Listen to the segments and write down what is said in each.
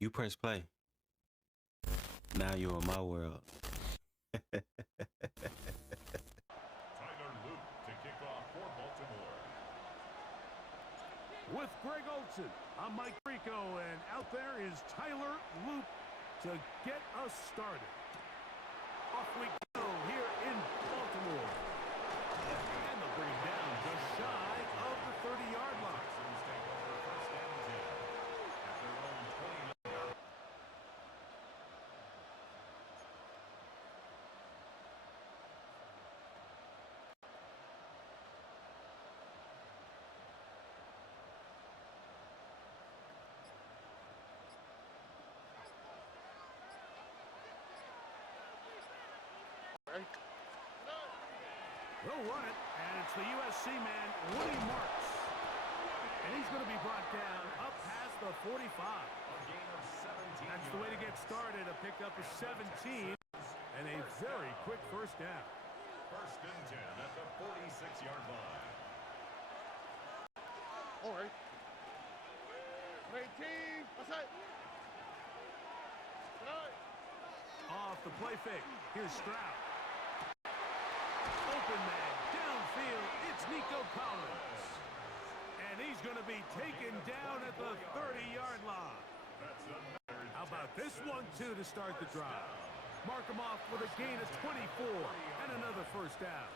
You press play. Now you're in my world. With Greg Olson, I'm Mike Rico, and out there is Tyler Loop to get us started. Off we go here in Baltimore. And they'll bring him down just shy of the 30-yard line. They'll run it, and it's the USC man, Woody Marks. And he's going to be brought down up past the 45. That's the way to get started, a pickup of 17, and a very quick first down. First and 10 at the 46-yard line. All right. 18, what's that? Off the play fake, here's Stroud. Open man, downfield, it's Nico Collins. And he's going to be taken down at the 30-yard line. How about this one, too, to start the drive? Mark him off with a gain of 24 and another first down.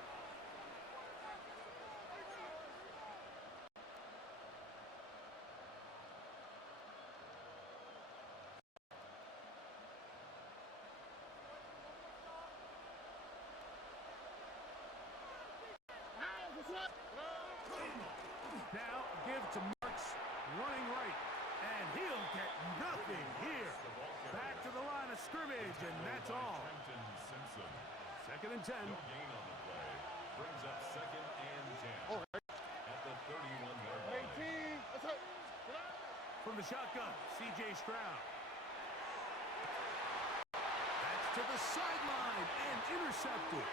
Now give to Marks, running right, and he'll get nothing here. Back to the line of scrimmage, and that's all. Second and 10. No gain on the play. Brings up second and 10. All right. At the 31-yard line. 18, what's that? From the shotgun, C.J. Stroud. That's to the sideline and intercepted.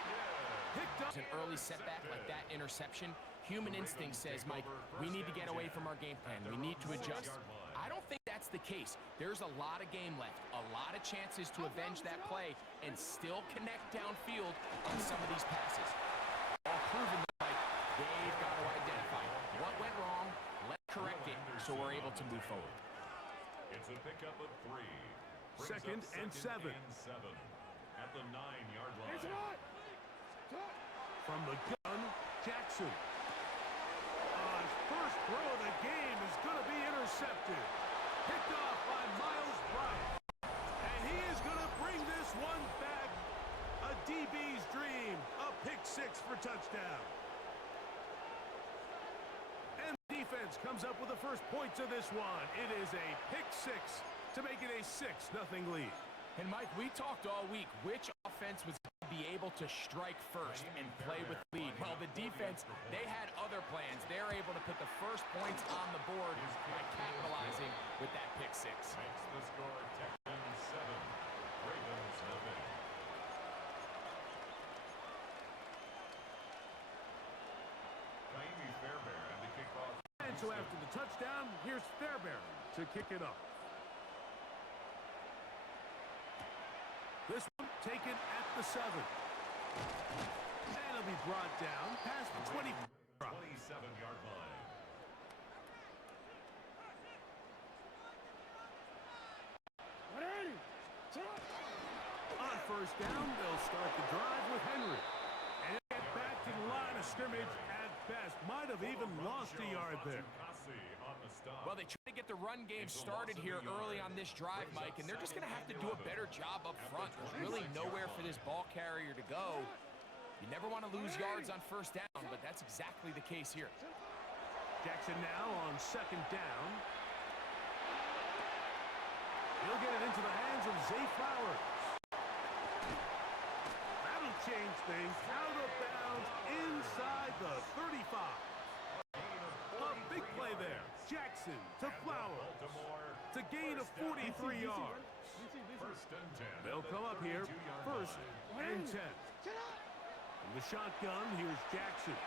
Picked up. An early setback like that interception, human instinct says, Mike, we need to get away from our game plan. We need to adjust. I don't think that's the case. There's a lot of game left, a lot of chances to avenge that play and still connect downfield on some of these passes. All proven, Mike, they've got to identify what went wrong, let's correct it so we're able to move forward. It's a pickup of 3. Second and 7. At the 9-yard line. From the gun, Jackson. His first throw of the game is going to be intercepted. Picked off by Miles Bryant. And he is going to bring this one back. A DB's dream. A pick 6 for touchdown. And defense comes up with the first points of this one. It is a pick 6 to make it a 6-0 lead. And, Mike, we talked all week which offense was going to be able to strike first and play with the lead. Well, the defense, they had other plans. They're able to put the first points on the board by capitalizing with that pick 6. Makes the score Texans 7, Ravens nothing. Naimi Fairbairn and the kickoff. And so after the touchdown, here's Fairbairn to kick it off. This one taken at the 7. And it'll be brought down past the 27-yard line. On first down, they'll start the drive with Henry. And get back to the line of scrimmage at best. Might have even lost a yard there. Well, they try to get the run game started here early on this drive, Mike, and they're just going to have to do a better job up front. There's really nowhere for this ball carrier to go. You never want to lose yards on first down, but that's exactly the case here. Jackson now on second down. He'll get it into the hands of Zay Flowers. That'll change things. Out of bounds inside the 35. A big play there. Jackson to Flowers. It's a gain of 43 yards. First and 10. They'll come up here. First and 10. From the shotgun, here's Jackson.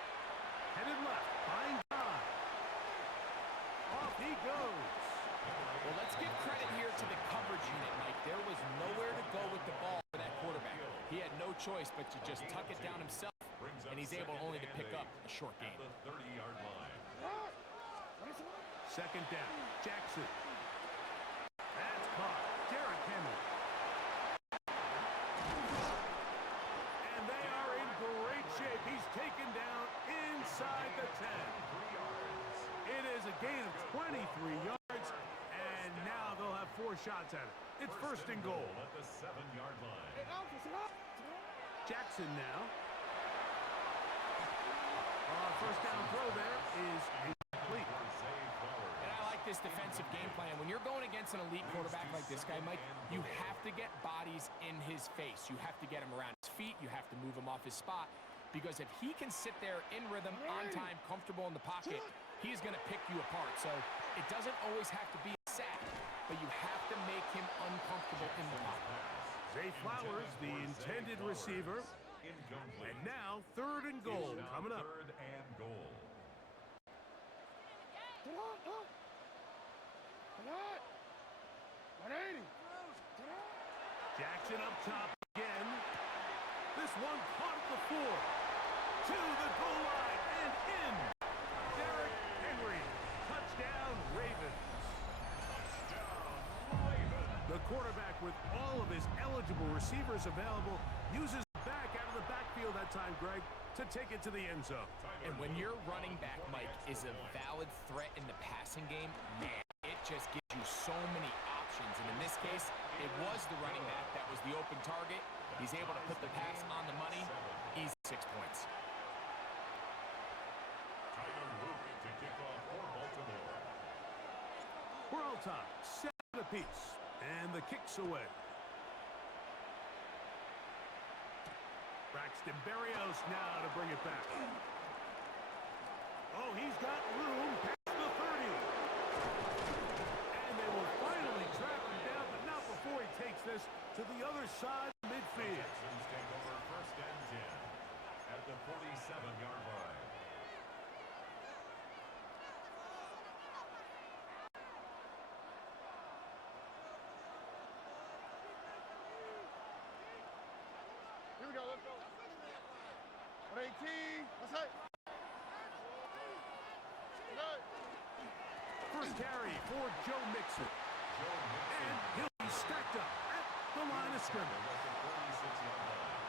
Headed left, behind drive. Off he goes. Well, let's give credit here to the no choice but to just tuck it down himself, and he's able only to pick up a short gain. The 30-yard line. Second down, Jackson. That's caught. Derrick Henry. And they are in great shape. He's taken down inside the 10. It is a gain of 23 yards, and now they'll have 4 shots at it. It's first and goal. At the 7-yard line. Jackson now. First down throw there is incomplete. And I like this defensive game plan. When you're going against an elite quarterback like this guy, Mike, you have to get bodies in his face. You have to get him around his feet. You have to move him off his spot. Because if he can sit there in rhythm, on time, comfortable in the pocket, he's going to pick you apart. So it doesn't always have to be a sack, but you have to make him uncomfortable in the pocket. Zay Flowers, the intended receiver. Incomplete. And now, third and goal coming up. Third and goal. Jackson up top again. This one caught at the 4. To the goal line and in. Derrick Henry. Touchdown, Ravens. The quarterback, with all of his eligible receivers available, uses back out of the backfield that time, Greg, to take it to the end zone. And when your running back, Mike, is a valid threat in the passing game, man, it just gives you so many options. And in this case, it was the running back that was the open target. He's able to put the pass on the money. Easy 6 points. To kick off for Baltimore. We're all time, 7 apiece, and the kick's away. Braxton Berrios now to bring it back. Oh, he's got room past the 30. And they will finally track him down, but not before he takes this to the other side of midfield. Texans take over first and 10 at the 47-yard line. Here we go, let's go. 118, let's hit. First carry for Joe Mixon. And he'll be stacked up at the line of scrimmage. At the 46-yard line.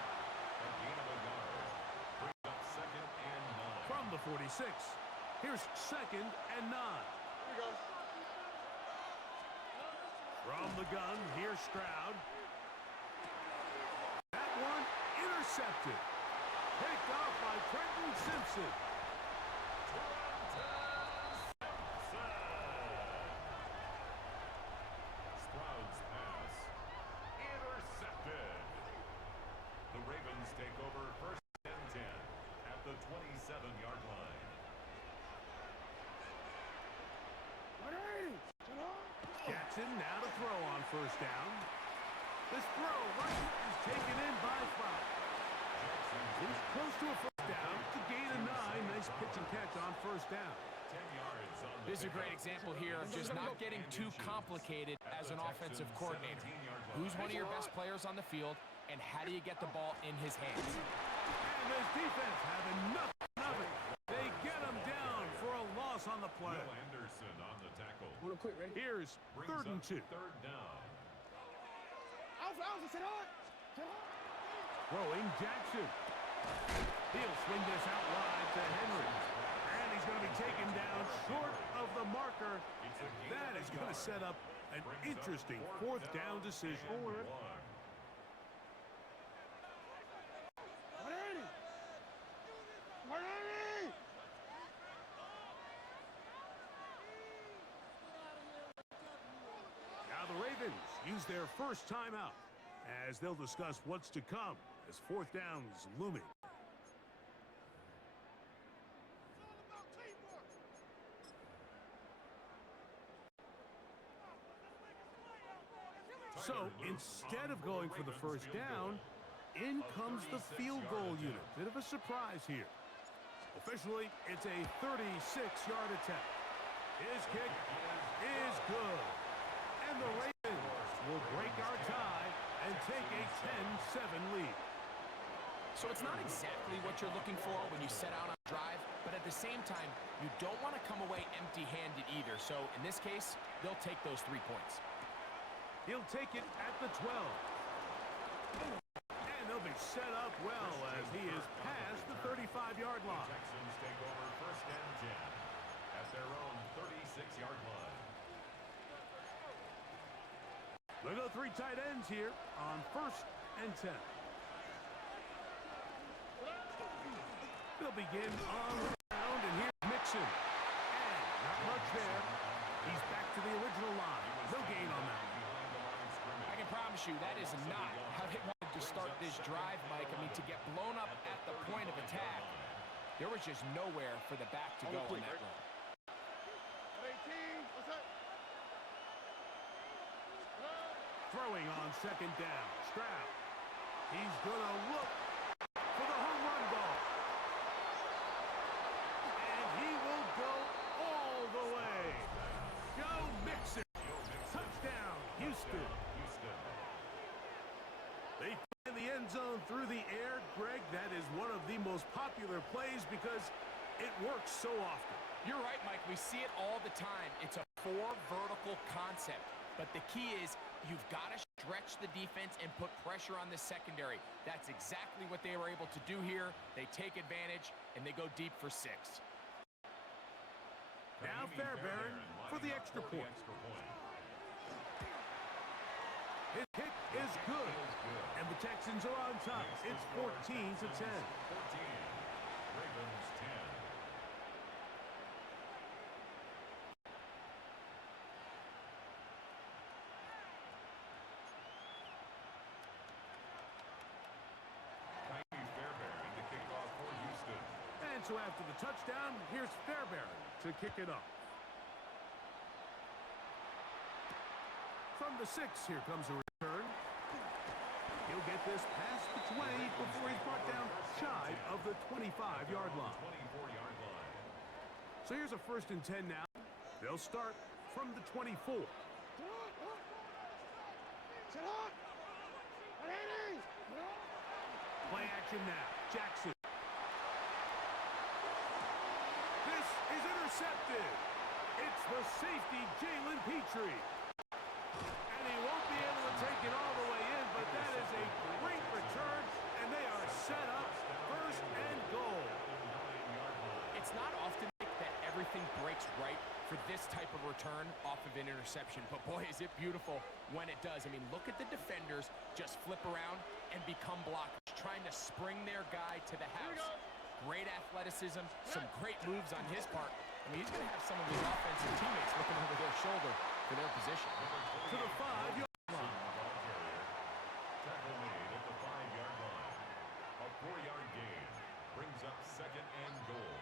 A gain of a yard. Brings up second and 9. From the 46, here's second and 9. Here we go. From the gun, here's Stroud. That one intercepted. Picked off by Trenton Simpson. Stroud's pass. Intercepted. The Ravens take over first and 10 at the 27-yard line. Jackson now to throw on first down. This throw right is taken in by Flowers. He's close to a first down to gain a 9. Nice pitch and catch on first down. 10 yards on the This is a great example here of just not getting too complicated as an offensive coordinator. Who's one of your best players on the field, and how do you get the ball in his hands? And this defense having nothing of it. They get him down for a loss on the play. Will Anderson on the tackle. Here's Brings third and up 2. Third down. Throwing Jackson. He'll swing this out wide to Henry. And he's going to be taken down short of the marker. And that is going to set up an interesting fourth down decision. Now the Ravens use their first timeout as they'll discuss what's to come as fourth down's looming. So instead of going for the first down, in comes the field goal unit. Bit of a surprise here. Officially, it's a 36-yard attempt. His kick is good. And the Ravens will break our tie and take a 10-7 lead. So it's not exactly what you're looking for when you set out on a drive, but at the same time, you don't want to come away empty-handed either. So in this case, they'll take those 3 points. He'll take it at the 12. And they'll be set up well as he is past the 35-yard line. Texans take over 1st and 10 at their own 36-yard line. They go 3 tight ends here on 1st and 10. They'll begin on the ground, and here's Mixon. And not much there. He's back to the original line. No gain on that. I can promise you that is not how they wanted to start this drive, Mike. I mean, to get blown up at the point of attack, there was just nowhere for the back to go on that run. 18, what's that? Throwing on 2nd down. Stroud. He's going to look for the home run ball. And he will go all the way. Joe Mixon. Touchdown, Houston. They find the end zone through the air. Greg, that is one of the most popular plays because it works so often. You're right, Mike. We see it all the time. It's a 4 vertical concept. But the key is you've got to stretch the defense and put pressure on the secondary. That's exactly what they were able to do here. They take advantage, and they go deep for 6. Now Fairbairn for the extra point. His kick is good, and the Texans are on top. It's 14-10. Ravens 10. So after the touchdown, here's Fairbairn to kick it up. From the 6, here comes a return. He'll get this past the 20 before he's brought down shy of the 25-yard line. So here's a 1st and 10 now. They'll start from the 24. Play action now. Jackson. Intercepted. It's the safety, Jalen Petrie. And he won't be able to take it all the way in, but that is a great return, and they are set up 1st and goal. It's not often that everything breaks right for this type of return off of an interception, but boy, is it beautiful when it does. I mean, look at the defenders just flip around and become blockers, trying to spring their guy to the house. Great athleticism, some great moves on his part. I mean, he's going to have some of his offensive teammates looking over their shoulder for their position. To the 5-yard line. Tackle made at the 5-yard line. A 4-yard gain brings up 2nd and goal.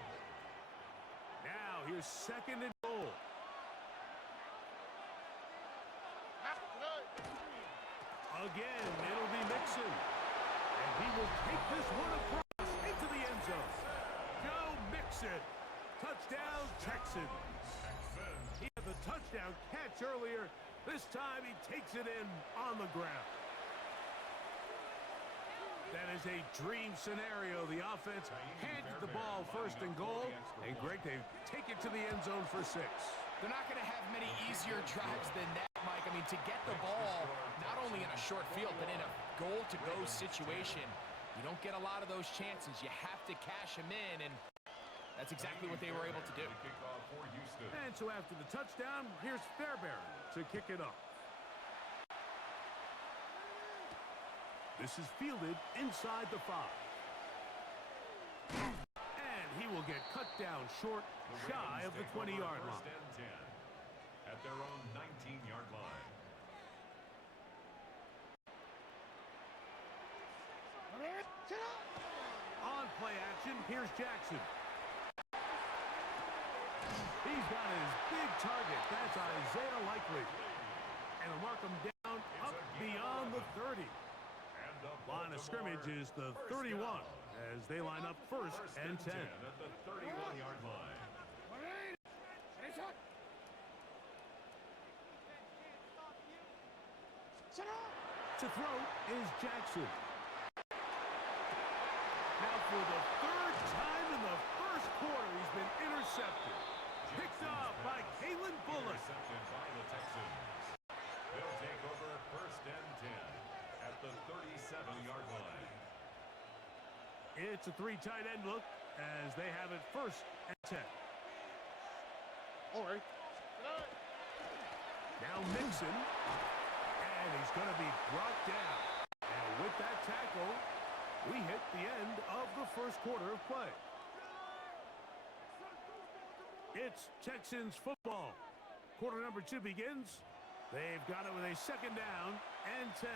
Now here's 2nd and goal. Again, it'll be Mixon. And he will take this one across into the end zone. Joe Mixon. Touchdown, Texans. He had the touchdown catch earlier. This time he takes it in on the ground. That is a dream scenario. The offense handed the ball 1st and goal. And Greg, they take it to the end zone for 6. They're not going to have many easier drives than that, Mike. I mean, to get the ball not only in a short field, but in a goal-to-go situation, you don't get a lot of those chances. You have to cash them in, and that's exactly what they were able to do. And so after the touchdown, here's Fairbairn to kick it up. This is fielded inside the 5. And he will get cut down short, shy of the 20-yard line. At their own 19-yard line. On play action, here's Jackson. He's got his big target. That's Isaiah Likely. And he'll mark him down up beyond the 30. Line of scrimmage is the 31 as they line up 1st and 10. At the 31-yard line. To throw is Jackson. Now for the third time in the first quarter, he's been intercepted. Picked off by Kalen Bullock. Intercepted by the Texans. They'll take over 1st and 10 at the 37-yard line. It's a 3 tight end look as they have it 1st and 10. All right. Now Mixon, and he's going to be brought down. And with that tackle, we hit the end of the first quarter of play. It's Texans football. Quarter number 2 begins. They've got it with a 2nd down and 10.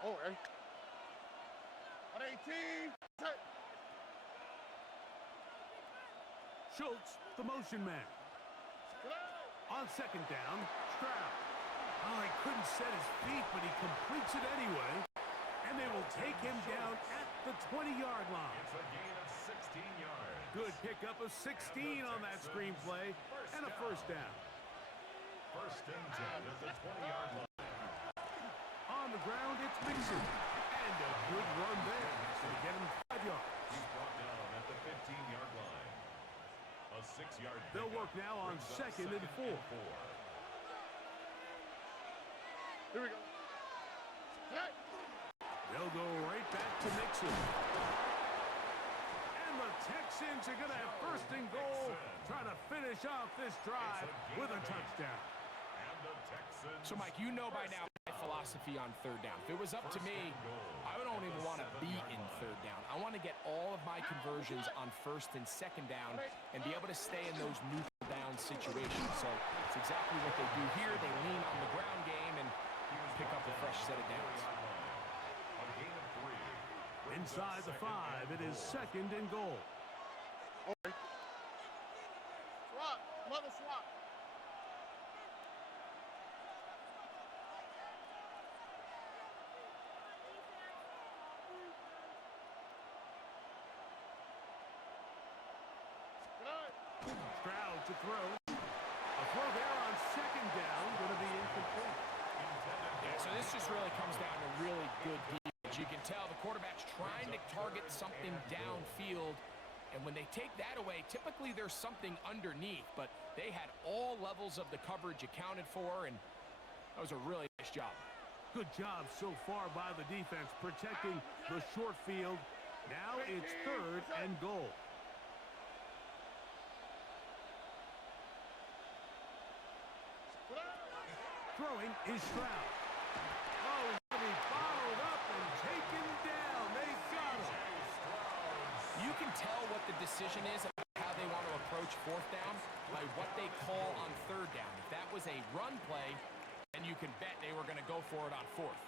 All right. On 18. Schultz, the motion man. On 2nd down, Stroud. Oh, he couldn't set his feet, but he completes it anyway. And they will take him down at the 20-yard line. It's a gain of 16 yards. Good pickup of 16 on that screenplay and a 1st down. 1st and 10 at the 20-yard line. On the ground, it's Mixon. And a good run there to get him 5 yards. He's brought down at the 15-yard line. A 6-yard pickup. They'll work now on brings up 2nd and 4. Here we go. They'll go right back to Mixon. And the Texans are going to have 1st and goal, trying to finish off this drive with a touchdown. And the Texans. So, Mike, you know by now my philosophy on 3rd down. If it was up to me, I don't even want to be in 3rd down. I want to get all of my conversions on 1st and 2nd down and be able to stay in those neutral down situations. So it's exactly what they do here. They lean on the ground game and pick up a fresh set of downs. A gain of 3. Inside the 5, it is 2nd and goal. All right. Swap. Mother swap. Stroud to throw. A throw there on 2nd down, going to be incomplete. Yeah, so this just really comes down to really good defense. You can tell the quarterback's trying to target something downfield, and when they take that away, typically there's something underneath, but they had all levels of the coverage accounted for, and that was a really nice job. Good job so far by the defense protecting the short field. Now it's 3rd and goal. Throwing is Stroud. Oh, he's going to be bottled up and taken down. They got him. You can tell what the decision is about how they want to approach 4th down by what they call on 3rd down. If that was a run play, then you can bet they were going to go for it on 4th.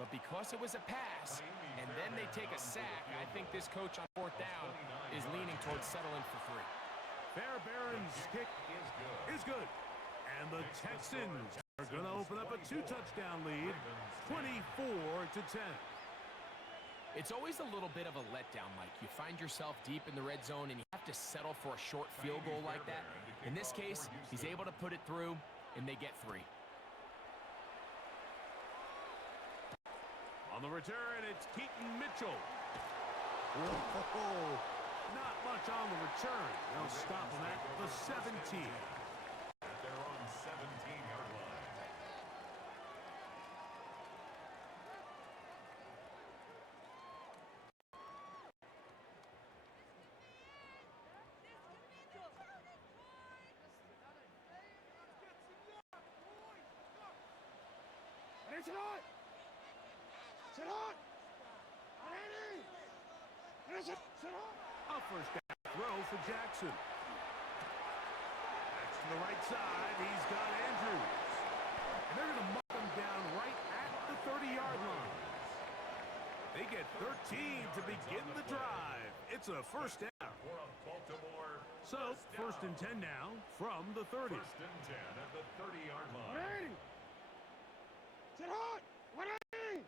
But because it was a pass, and then they take a sack, I think this coach on 4th down is leaning towards settling for 3. Fairbairn's kick is good. And the Texans are going to open up a 2-touchdown lead, 24-10. It's always a little bit of a letdown, Mike. You find yourself deep in the red zone, and you have to settle for a short field goal like that. In this case, he's able to put it through, and they get 3. On the return, it's Keaton Mitchell. Whoa, not much on the return. They'll stop him at the 17. At their own 17-yard line. Sit on! Sit on! Sit on! A 1st down throw for Jackson. That's to the right side. He's got Andrews. And they're going to mark him down right at the 30-yard line. They get 13 to begin the drive. It's a 1st down. For a Baltimore So, first and 10 now from the 30. First and 10 at the 30-yard line. 180. Sit hot. 180.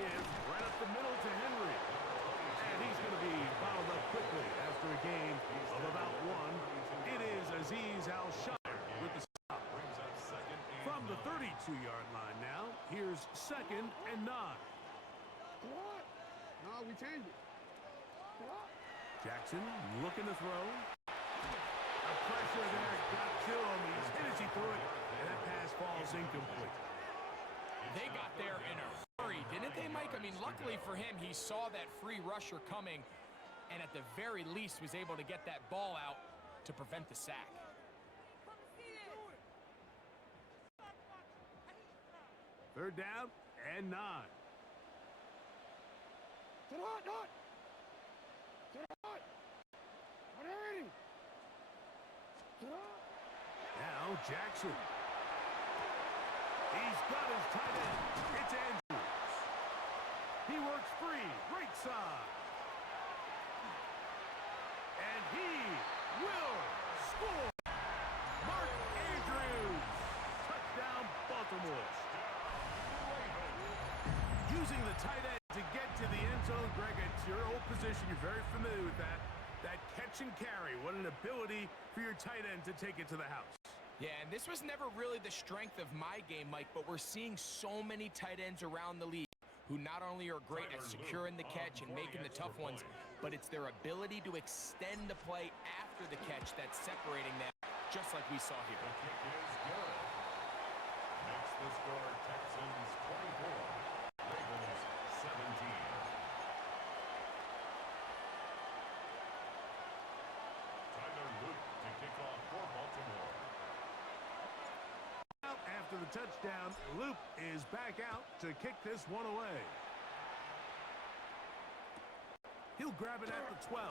Gives right up the middle to Henry. And he's going to be fouled up quickly after a game of about one. It is Aziz Al-Shire with the stop. Brings up second and From the 9. 32-yard line now, here's second and 9. What? No, we changed it. What? Jackson looking to throw. The pressure there got to him. He's hit as he threw it, and that pass falls incomplete. They got there in a hurry, didn't they, Mike? I mean, luckily for him, he saw that free rusher coming and at the very least was able to get that ball out to prevent the sack. Third down and 9. Sit hot, not. Sit hot. 180. Sit hot. Now Jackson. He's got his tight end. It's Andrews. He works free, right side. And he will score. Mark Andrews. Touchdown, Baltimore. Using the tight end to get to the end zone, Greg, it's your old position. You're very familiar with that. That catch and carry. What an ability for your tight end to take it to the house. Yeah, and this was never really the strength of my game, Mike, but we're seeing so many tight ends around the league who not only are great at securing the catch and making the tough ones, but it's their ability to extend the play after the catch that's separating them, just like we saw here. The kick is good. Makes the score Texans 24, Ravens 17. Tyler Luke to kick off for Baltimore. After the touchdown, Loop is back out to kick this one away. He'll grab it at the 12.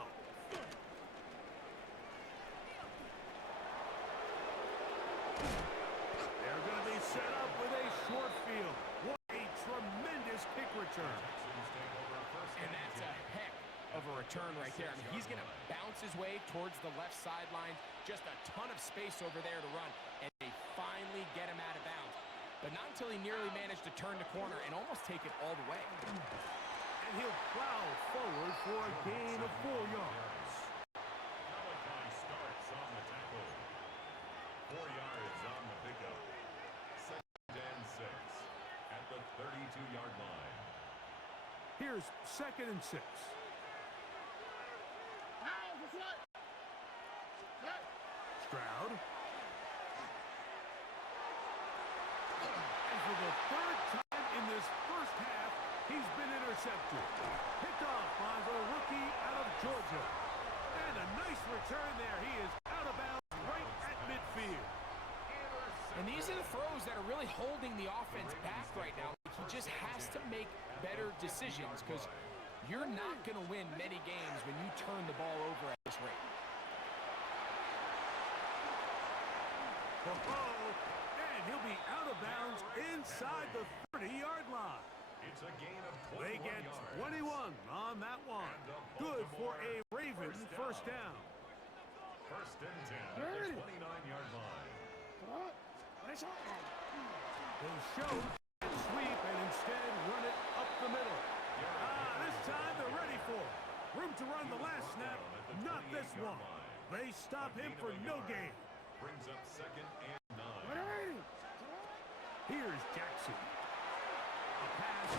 They're going to be set up with a short field. What a tremendous kick return. Texans take over first And that's a heck of a return right there. I mean, he's going to bounce his way towards the left sideline. Just a ton of space over there to run. And they finally get him out of bounds. But not until he nearly managed to turn the corner and almost take it all the way. And he'll plow forward for a gain of 4 yards. Malachi starts on the tackle. 4 yards on the pickup. Second and 6 at the 32-yard line. Here's second and 6. Stroud. And for the third time in this first half, he's been intercepted. Picked off by the rookie out of Georgia. And a nice return there. He is out of bounds right at midfield. And these are the throws that are really holding the offense back right now. He just has to make better decisions because you're not going to win many games when you turn the ball over at this rate. And he'll be out of bounds inside the 30-yard line. It's a gain of 21 They get yards. 21 on that one. Good for a Ravens first down. First and 10 at the 29-yard line. They'll show and sweep and instead run it up the middle. This time they're ready for it. Room to run the last snap, not this one. They stop him for no gain. Brings up second and 9. Here's Jackson. A pass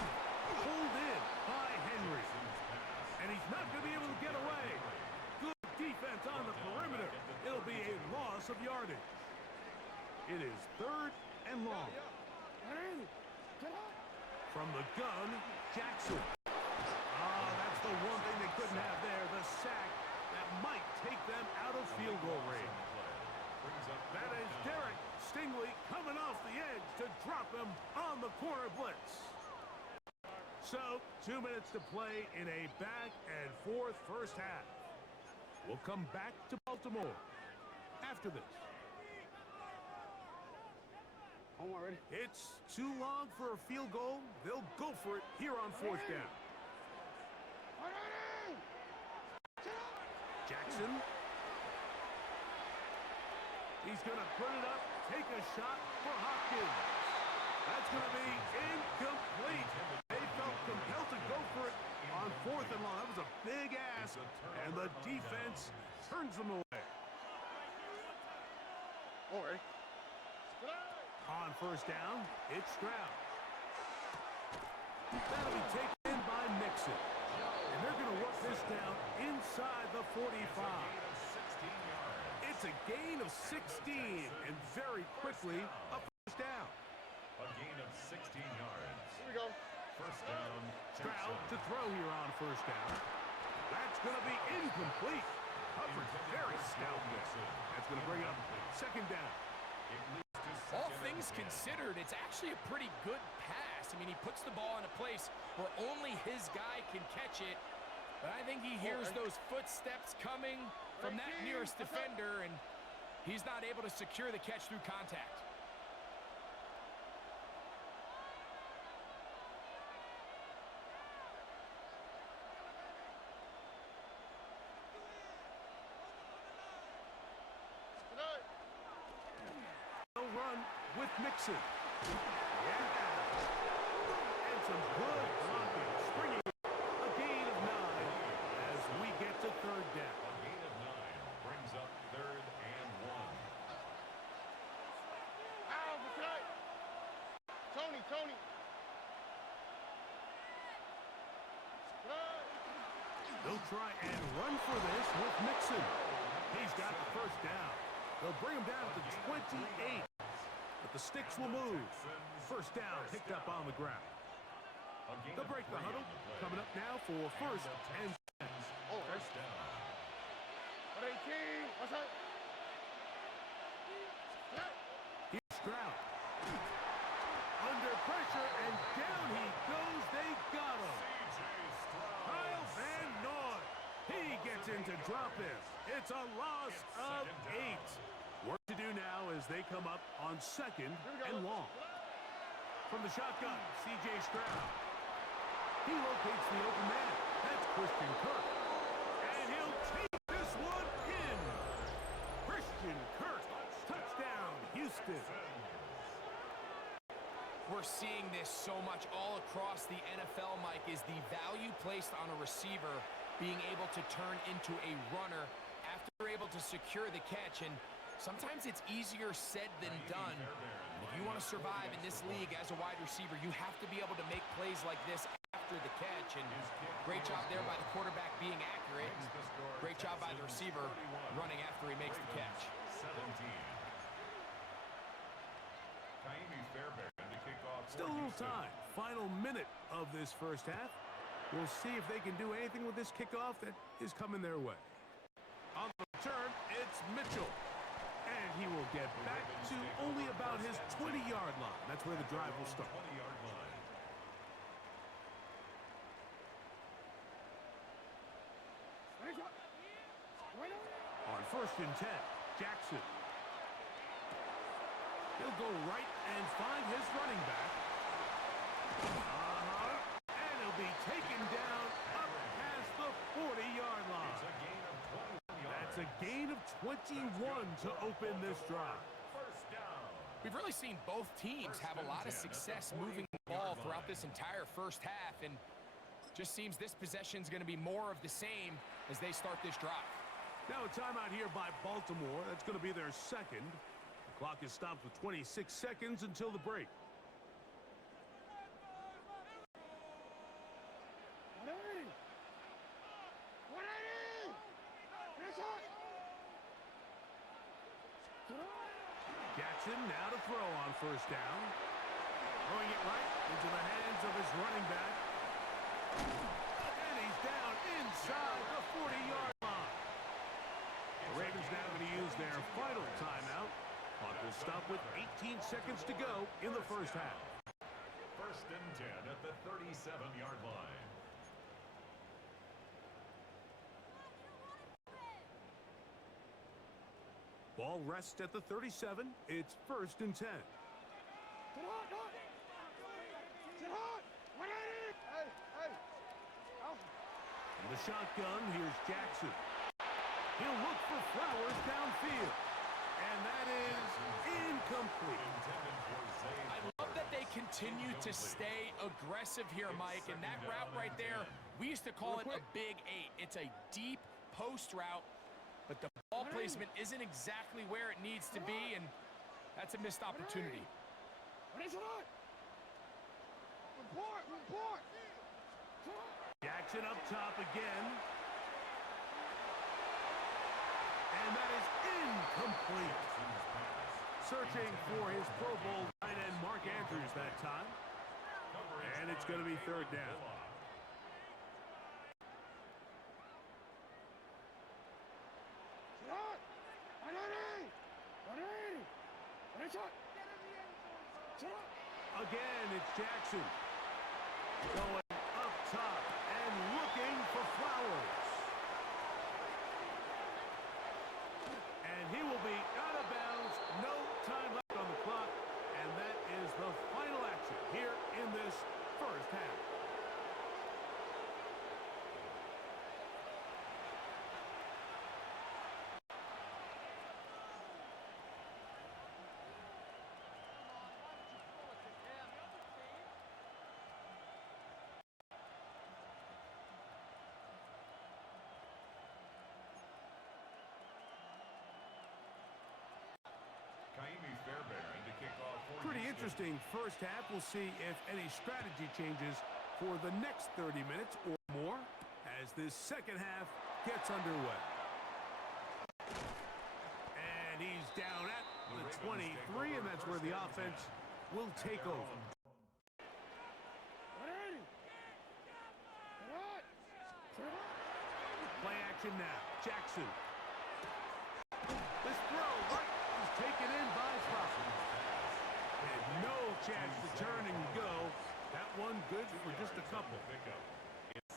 pulled in by Henry. And he's not going to be able to get away. Good defense on the perimeter. It'll be a loss of yardage. It is third and long. From the gun, Jackson. That's the one thing they couldn't have there, the sack that might take them out of field goal range. That is Derek Stingley coming off the edge to drop him on the corner blitz. So, 2 minutes to play in a back-and-forth first half. We'll come back to Baltimore after this. Home already. It's too long for a field goal. They'll go for it here on fourth down. Jackson. He's going to put it up, take a shot for Hopkins. That's going to be incomplete. They felt compelled to go for it on fourth and long. That was a big ask, and the defense turns them away. All right. On first down, it's Stroud. That'll be taken in by Mixon. And they're going to work this down inside the 45. It's a gain of 16, and very quickly, a first down. A gain of 16 yards. Here we go. First down. Stroud to throw here on first down. That's going to be incomplete. Covered very stoutly. That's going to bring up second down. All things considered, it's actually a pretty good pass. I mean, he puts the ball in a place where only his guy can catch it. But I think he hears those footsteps coming from that nearest defender, and he's not able to secure the catch through contact. Run with Mixon. Yeah. And some good blocking. Springing a gain of 9 as we get to third down. A gain of 9 brings up third and 1. Ow, okay. Tony. They'll try and run for this with Mixon. He's got the first down. They'll bring him down to 28. But the sticks will move. First down picked up on the ground. They'll break the huddle. Coming up now for first and 10. First down. 18. What's up? Here's Stroud. Under pressure, and down he goes. They got him. Kyle Van Noy. He gets into drop it. It's a loss of 8. Work to do now as they come up on second and long. From the shotgun, C.J. Stroud. He locates the open man. That's Christian Kirk. And he'll take this one in. Christian Kirk. Touchdown, Houston. We're seeing this so much all across the NFL, Mike, is the value placed on a receiver being able to turn into a runner after they're able to secure the catch. And sometimes it's easier said than done. If you want to survive in this league as a wide receiver, you have to be able to make plays like this after the catch. And great job there by the quarterback being accurate. And great job by the receiver running after he makes the catch. 17. Still a little time. Final minute of this first half. We'll see if they can do anything with this kickoff that is coming their way. On the return, it's Mitchell. And he will get back to only about his 20-yard line. That's where the drive will start. 20-yard line. On first and 10, Jackson. He'll go right and find his running back. And he'll be taken down up past the 40-yard line. That's a gain of 21 to open this drive. First down. We've really seen both teams have a lot of success moving the ball throughout this entire first half, and just seems this possession is going to be more of the same as they start this drive. Now a timeout here by Baltimore. That's going to be their second. The clock is stopped with 26 seconds until the break. Jackson now to throw on first down. Throwing it right into the hands of his running back. And he's down inside the 40-yard line. The Ravens now going to use their final timeout. Clock will stop with 18 seconds to go in the first half. First and 10 at the 37-yard line. Ball rests at the 37. It's first and 10. In the shotgun, here's Jackson. He'll look for Flowers downfield. And that is incomplete. I love that they continue to stay aggressive here, Mike. And that route right there, we used to call it a big 8. It's a deep post route, but the ball placement isn't exactly where it needs to be, and that's a missed opportunity. Jackson up top again. And that is incomplete. Searching for his Pro Bowl tight end Mark Andrews that time. And it's going to be third down. Again, it's Jackson. Going up top and looking for Flowers. And he will be out of bounds. No time left on the clock. And that is the final action here in this first half. Pretty interesting first half. We'll see if any strategy changes for the next 30 minutes or more as this second half gets underway. And he's down at the 23, and that's where the offense will take over. Play action now. Jackson. This throw is taken in by Flowers. And no chance to turn and go. That one good for just a couple.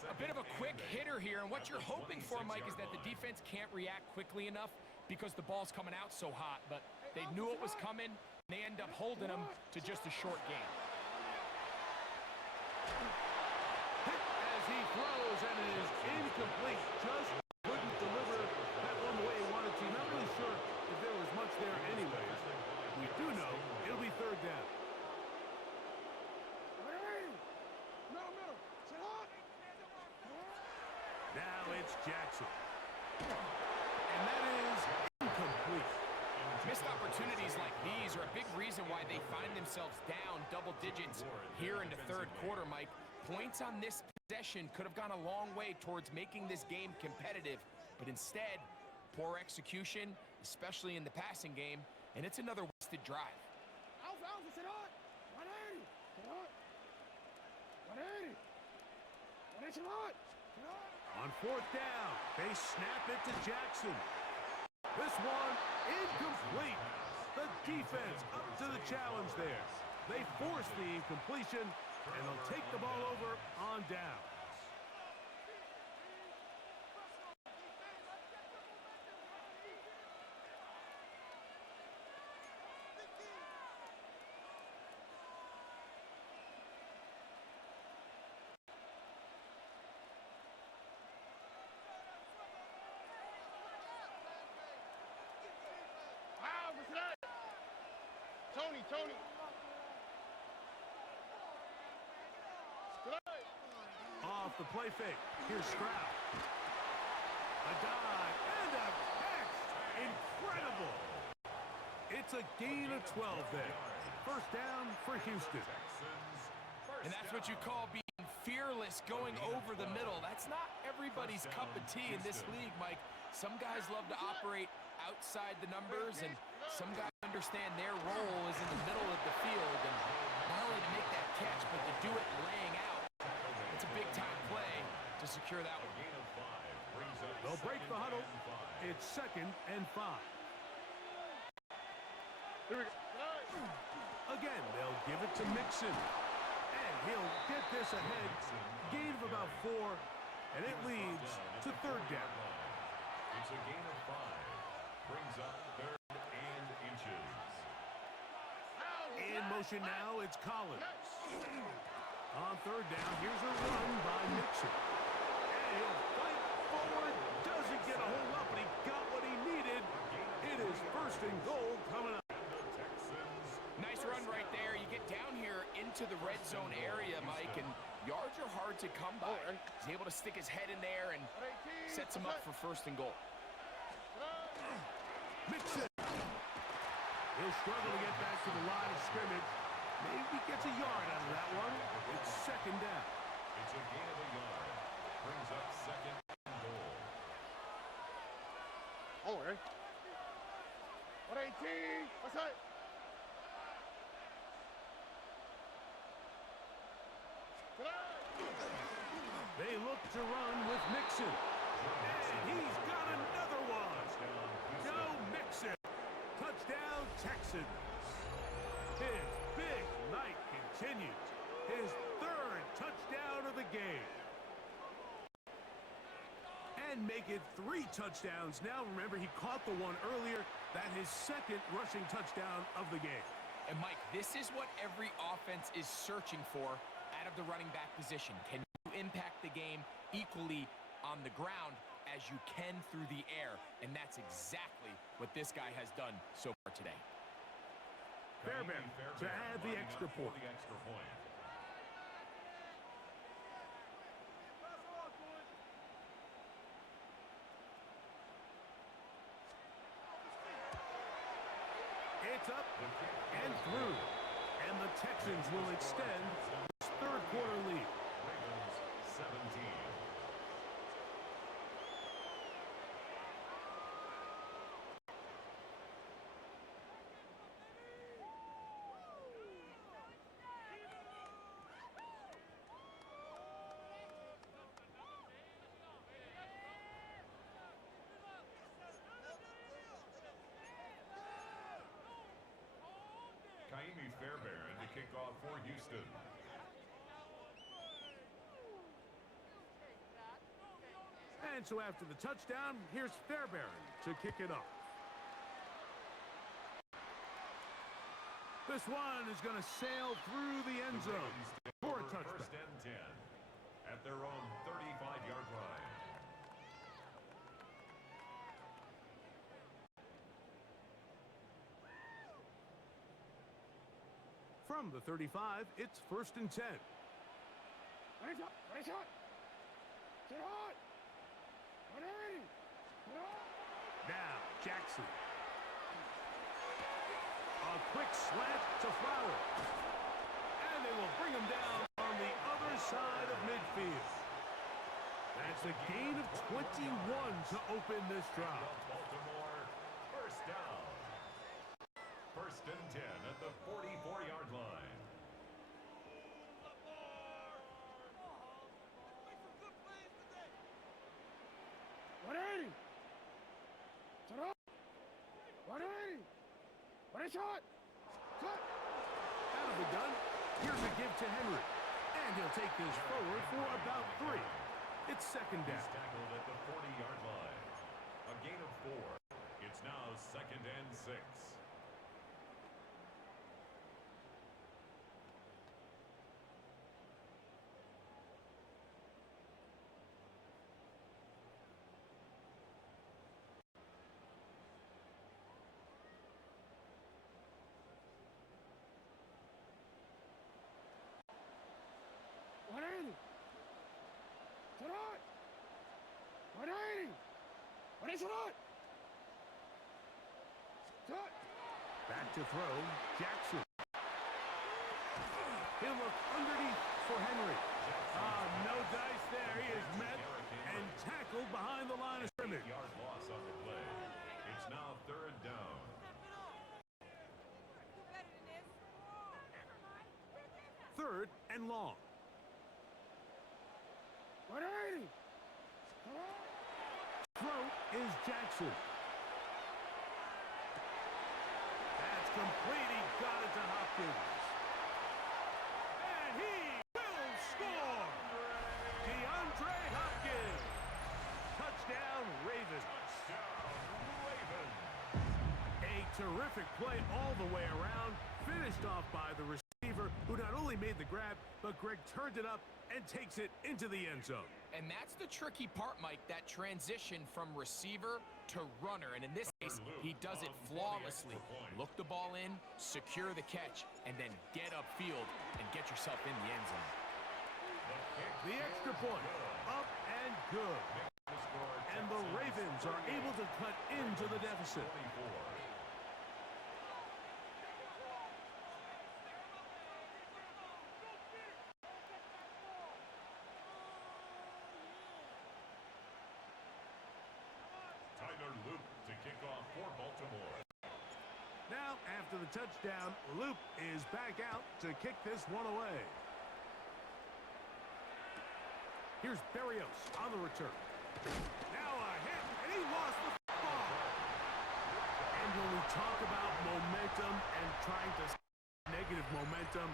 A bit of a quick hitter here, and what you're hoping for, Mike, is that the defense can't react quickly enough because the ball's coming out so hot. But they knew it was coming, and they end up holding them to just a short game. Hit as he throws, and it is incomplete. Just couldn't deliver that one the way he wanted to. Not really sure if there was much there anyways. We do know it'll be third down. Now it's Jackson. And that is incomplete. Missed opportunities like these are a big reason why they find themselves down double digits here in the third quarter, Mike. Points on this possession could have gone a long way towards making this game competitive, but instead, poor execution, especially in the passing game, and it's another wasted drive. On fourth down, they snap it to Jackson. This one incomplete. The defense up to the challenge there. They force the incompletion, and they'll take the ball over on down. Tony. Off the play fake. Here's Stroud. A dive and a catch. Incredible. It's a gain of 12 there. First down for Houston. And that's what you call being fearless, going over the middle. That's not everybody's cup of tea in this league, Mike. Some guys love to operate outside the numbers, and some guys understand their role is in the middle of the field, and not only to make that catch, but to do it laying out. It's a big-time play to secure that one. They'll break the huddle. It's 2nd and 5. Again, they'll give it to Mixon. And he'll get this ahead. Gain of about 4, and it leads to third down. It's a gain of 5. Brings up 3rd and inches. In motion now. It's Collins. On third down, here's a run by Mixon. And he'll fight forward. Doesn't get a hold up, but he got what he needed. It is first and goal coming up. Nice run right there. You get down here into the red zone area, Mike, and yards are hard to come by. He's able to stick his head in there and sets him up for first and goal. Mixon. He'll struggle to get back to the line of scrimmage. Maybe gets a yard out of that one. It's second down. It's a gain of a yard. Brings up second and goal. All right. 118. What's that? They look to run with Mixon. And he's got another one. Go Mixon. Touchdown, Texans. His big night continues. His third touchdown of the game. And make it 3 touchdowns. Now, remember, he caught the one earlier. That his second rushing touchdown of the game. And, Mike, this is what every offense is searching for out of the running back position. Can you impact the game equally on the ground as you can through the air? And that's exactly what this guy has done so far today. Fairbairn to add the extra point. It's up and through. And the Texans will extend this third quarter lead. Ravens 17. Fairbairn to kick off for Houston. And so after the touchdown, here's Fairbairn to kick it off. This one is going to sail through the end zone for a touchdown. First and 10 at their own 35-yard line. From the 35, it's first and 10. Now, Jackson. A quick slant to Flowers. And they will bring him down on the other side of midfield. That's a gain of 21 to open this drive. Baltimore, first down. First and 10 at the 44-yard line. Out of the gun, here's a give to Henry. And he'll take this forward for about 3. It's second down. He's tackled at the 40-yard line. A gain of 4. It's now second and 6. Back to throw, Jackson. He'll look underneath for Henry. No dice there. He is met and tackled behind the line of scrimmage. 8-yard loss on the play. It's now third down. Third and long. Throw is Jackson. That's complete. He got it to Hopkins. And he will score. DeAndre Hopkins. Touchdown, Ravens. A terrific play all the way around. Finished off by the receiver, who not only made the grab, but Greg turned it up and takes it into the end zone. And that's the tricky part, Mike, that transition from receiver to runner. And in this case, he does it flawlessly. Look the ball in, secure the catch, and then get upfield and get yourself in the end zone. The extra point, up and good. And the Ravens are able to cut into the deficit. To kick off for Baltimore. Now, after the touchdown, Loop is back out to kick this one away. Here's Berrios on the return. Now a hit, and he lost the ball. And when we talk about momentum and trying to negative momentum,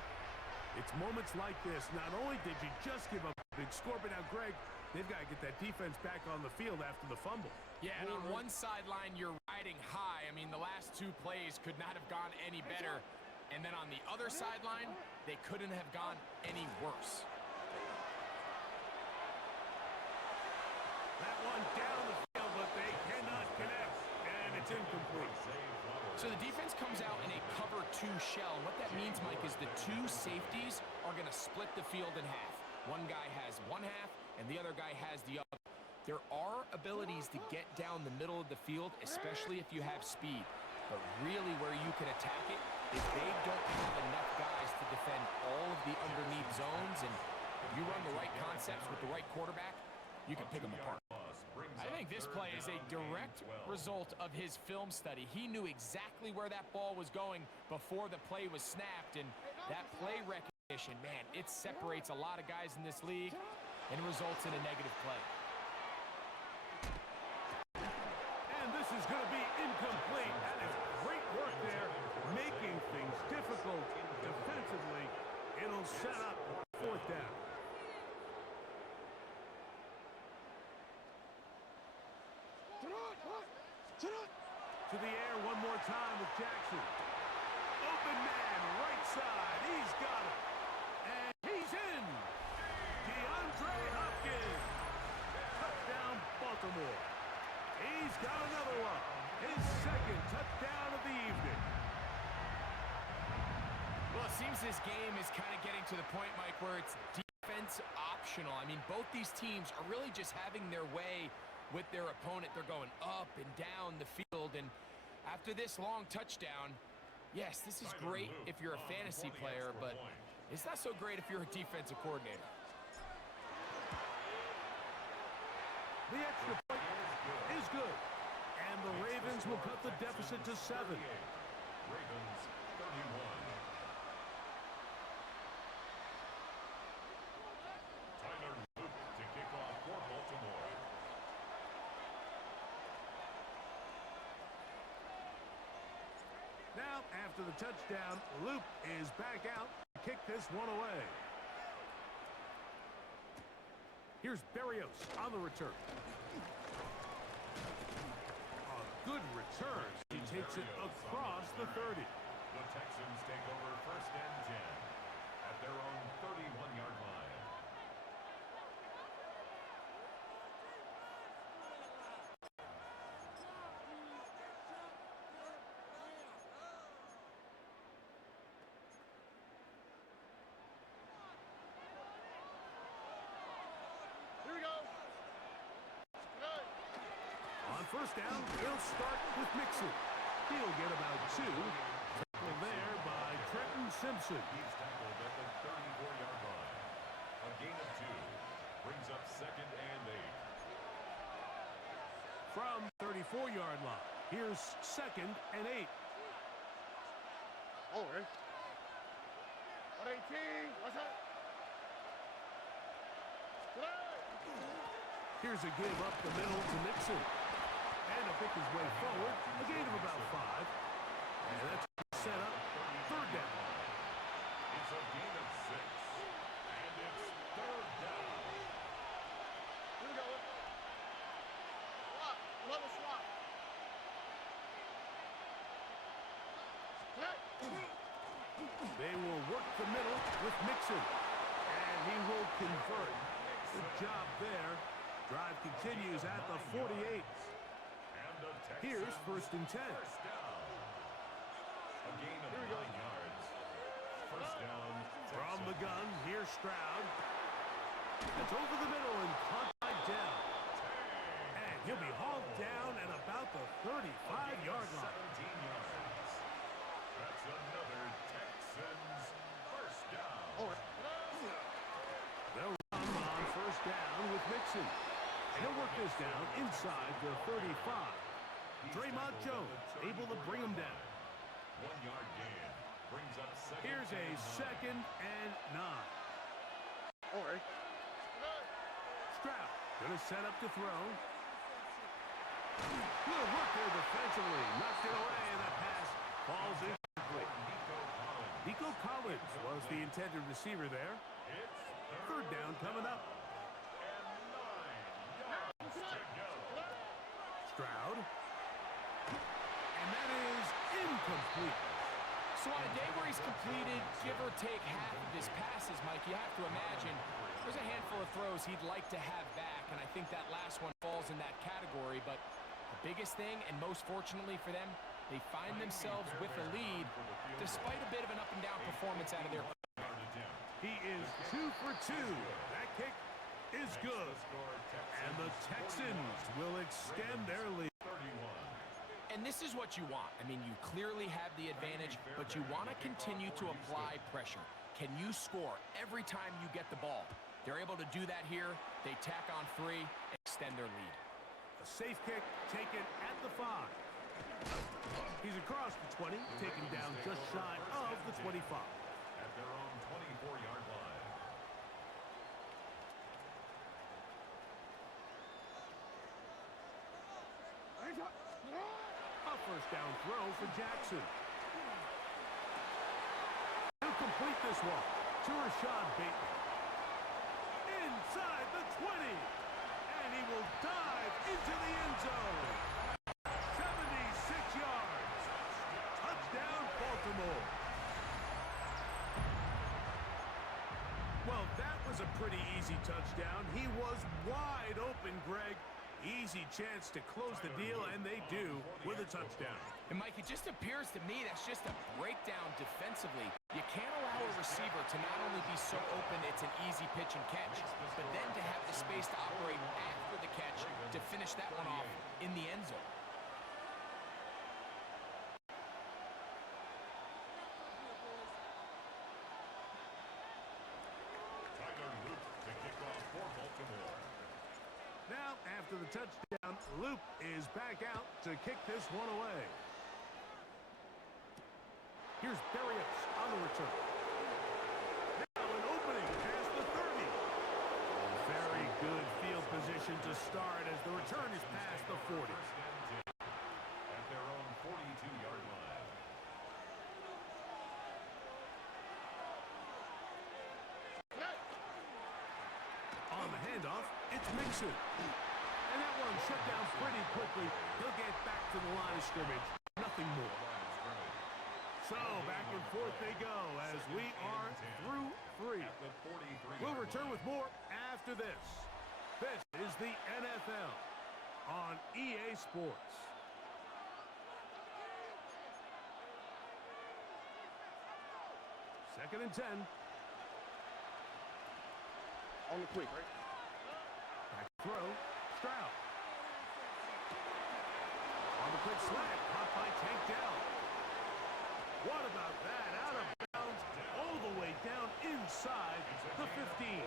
it's moments like this. Not only did you just give up a big score, but now, Greg, they've got to get that defense back on the field after the fumble. Yeah, and on one sideline, you're riding high. I mean, the last two plays could not have gone any better. And then on the other sideline, they couldn't have gone any worse. That one down the field, but they cannot connect. And it's incomplete. So the defense comes out in a cover 2 shell. What that means, Mike, is the 2 safeties are going to split the field in half. One guy has one half, and the other guy has the other. There are abilities to get down the middle of the field, especially if you have speed. But really where you can attack it is they don't have enough guys to defend all of the underneath zones. And if you run the right concepts with the right quarterback, you can pick them apart. I think this play is a direct result of his film study. He knew exactly where that ball was going before the play was snapped. And that play recognition, man, it separates a lot of guys in this league and results in a negative play. And this is going to be incomplete. That is great work there, making things difficult defensively. It'll set up 4th down. To the air one more time with Jackson. Open man, right side. He's got it. And he's in. DeAndre Hopkins. Touchdown, Baltimore. He's got another one. His 2nd touchdown of the evening. Well, it seems this game is kind of getting to the point, Mike, where it's defense optional. I mean, both these teams are really just having their way with their opponent. They're going up and down the field, and after this long touchdown, yes, this is great if you're a fantasy player, but it's not so great if you're a defensive coordinator. The extra point is good, and the Ravens will cut the deficit to 7. Ravens 31. Tyler Luke to kick off for Baltimore. Now, after the touchdown, Luke is back out to kick this one away. Here's Berrios on the return. A good return. He takes it across the 30. The Texans take over 1st and 10 at their own 31-yard line. Here we go. Good. On 1st down, he'll start with Mixon. He'll get about 2. Tackle there by Trenton Simpson. He's tackled at the 34-yard line. A gain of 2 brings up 2nd and 8. From 34-yard line, here's 2nd and 8. Oh, right. 118. What's that? Good. Here's a give up the middle to Mixon. And to pick his way forward, a gain of about 5. And that's set up 3rd down. It's a gain of 6. And it's 3rd down. Here we go. Swap. Another swap. Good. They will work the middle with Mixon. And he will convert. Good job there. Drive continues at the 48. Here's 1st and 10. A gain of 9 yards. First down. From the gun, here's Stroud. It's over the middle and caught by Dell. And he'll be hauled down at about the 35-yard line. 17 yards. That's another Texans first down. They'll run on 1st down with Mixon. And he'll work this down inside the 35. Draymond Jones able to bring him down. 1 yard gain. Brings up second. Here's a 2nd and 9. Stroud gonna set up to throw. Good work there defensively. Knocked it away, and that pass falls incomplete. Nico Collins was the intended receiver there. 3rd down coming up. Stroud. And that is incomplete. So on a day where he's completed, give or take half of his passes, Mike, you have to imagine there's a handful of throws he'd like to have back, and I think that last one falls in that category. But the biggest thing, and most fortunately for them, they find themselves with a lead despite a bit of an up-and-down performance out of their. He is 2 for 2. That kick is good. And the Texans will extend their lead. And this is what you want. I mean, you clearly have the advantage, but you want to continue to apply pressure. Can you score every time you get the ball? They're able to do that here. They tack on 3, extend their lead. A safe kick taken at the 5. He's across the 20, taken down just shy of the 25. At their own 24-yard line. A 1st down throw for Jackson. He'll complete this one to Rashad Bateman. Inside the 20. And he will dive into the end zone. 76 yards. Touchdown, Baltimore. Well, that was a pretty easy touchdown. He was wide open, Greg. Easy chance to close the deal, and they do with a touchdown. And, Mike, it just appears to me that's just a breakdown defensively. You can't allow a receiver to not only be so open it's an easy pitch and catch, but then to have the space to operate after the catch to finish that one off in the end zone. Now, after the touchdown, Loop is back out to kick this one away. Here's Berrios on the return. Now an opening past the 30. Very good field position to start as the return is past the 40. At their own 42-yard line. On the handoff, it's Mixon. And that one shut down pretty quickly. He'll get back to the line of scrimmage. Nothing more. So back and forth they go as we are through 3. We'll return with more after this. This is the NFL on EA Sports. Second and 10. On the quick, right? Back throw. Stroud. On the quick slant. Caught by Tank Dell. What about that? Out of bounds. All the way down inside the 15.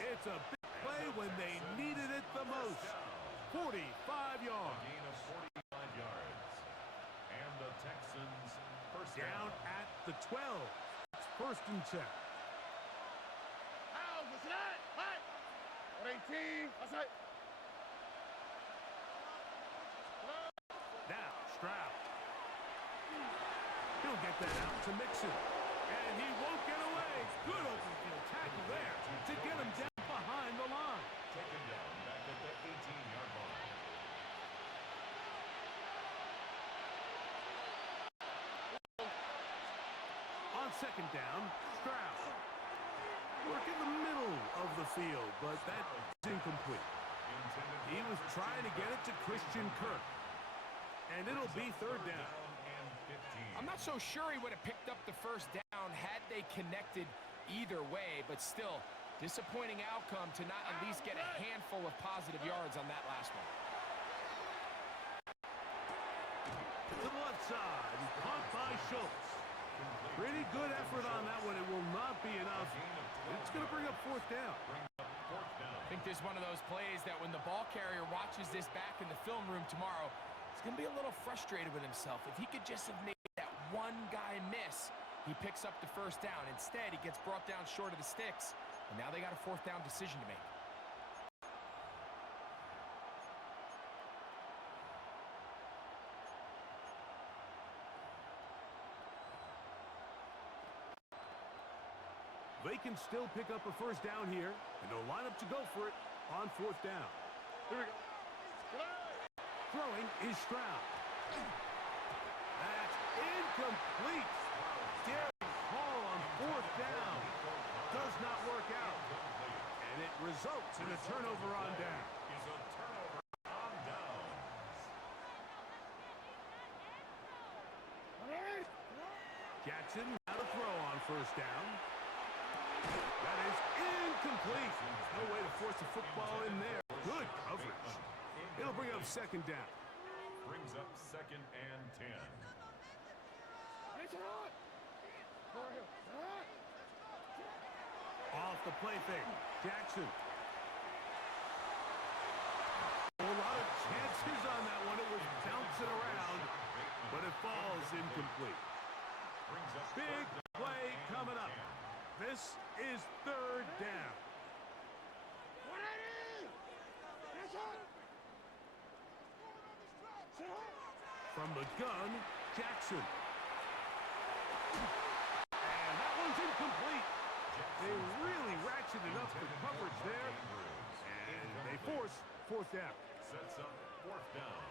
It's a big play when they needed it the most. 45 yards. Gain of 45 yards. And the Texans first Down at the 12. It's 1st and 10. Now, Stroud. He'll get that out to Mixon. And he won't get away. Good open field tackle there to get him down behind the line. taken down back at the 18-yard line. On On second down, Stroud. Work in the middle of the field, but that's incomplete. He was trying to get it to Christian Kirk. And it'll be third down. I'm not so sure he would have picked up the first down had they connected either way, but still, disappointing outcome to not at least get a handful of positive yards on that last one. To the left side, caught by Schultz. Pretty good effort on that one. It will not be enough. It's going to bring up fourth down. I think this is one of those plays that when the ball carrier watches this back in the film room tomorrow, he's going to be a little frustrated with himself. If he could just have made that one guy miss, he picks up the first down. Instead, he gets brought down short of the sticks, and now they got a fourth down decision to make. They can still pick up a first down here, and they'll line up to go for it on fourth down. Here we go. Throwing is Stroud. That's incomplete. Daring call on fourth down. Does not work out. And it results in a turnover on down. Jackson now to throw on first down. That is incomplete. No way to force the football in there. Good coverage. It'll bring up second down. Brings up second and 10. Off the play fake. Jackson. A lot of chances on that one. It was bouncing around, but it falls incomplete. Big play coming up. This is third down. From the gun, Jackson. And that one's incomplete. They really ratcheted up the coverage there. And they force fourth down. Sets up fourth down.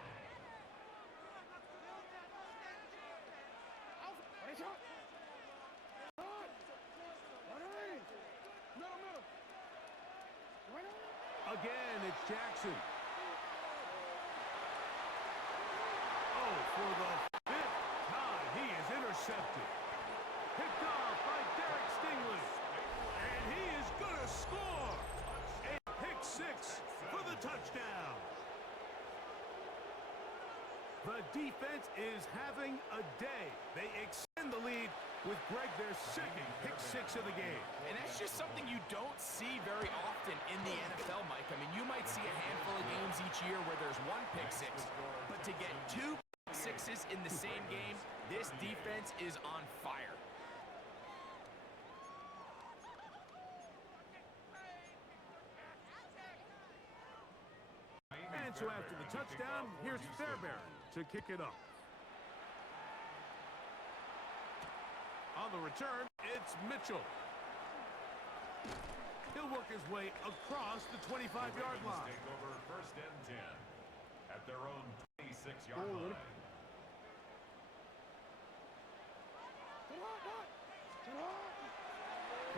Again, it's Jackson. Oh, for the fifth time, he is intercepted. Picked off by Derek Stingley. And he is going to score. A pick six for the touchdown. The defense is having a day. They extend the lead with Greg their second pick six of the game. And that's just something you don't see very often in the NFL, Mike. I mean, you might see a handful of games each year where there's one pick six, but to get two pick sixes in the same game, this defense is on fire. And so after the touchdown, here's Fairbairn to kick it off. On the return, it's Mitchell. He'll work his way across the 25-yard line. Take over first and 10 at their own 26-yard line.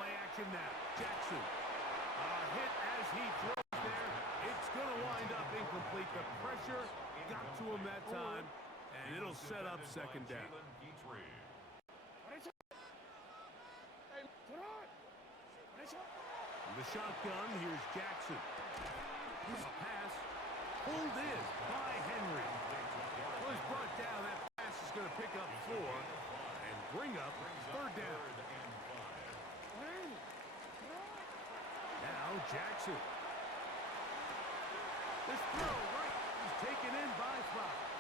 Play action now. Jackson. A hit as he throws there. It's going to wind up incomplete. The pressure got to him that time, and it'll set up second down. The shotgun, here's Jackson. A pass pulled in by Henry. Well, he's brought down. That pass is going to pick up 4 and bring up third down. Now Jackson. This throw right is taken in by Flowers.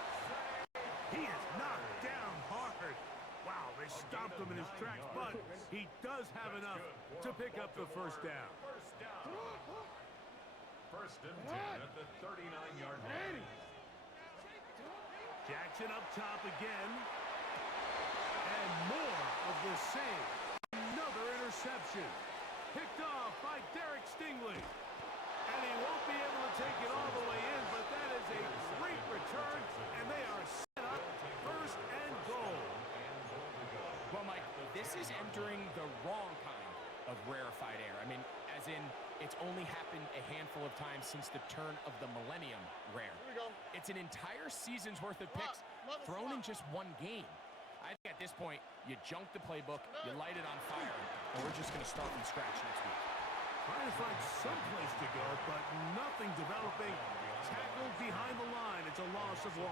He is knocked down hard. Wow, they stopped him in his tracks, but he does have enough to pick up the first down. First and 10 at the 39-yard line. Jackson up top again. And more of the same. Another interception. Picked off by Derek Stingley. And he won't be able to take it all the way in, but that is a great return, and they are set up first and goal. Well, Mike, this is entering the wrong kind of rarefied air. I mean, as in, it's only happened a handful of times since the turn of the millennium rare. Here we go. It's an entire season's worth of picks thrown in just one game. I think at this point, you junk the playbook, you light it on fire, and we're just going to start from scratch next week. Trying to find some place to go, but nothing developing. Tackled behind the line. It's a loss of 1.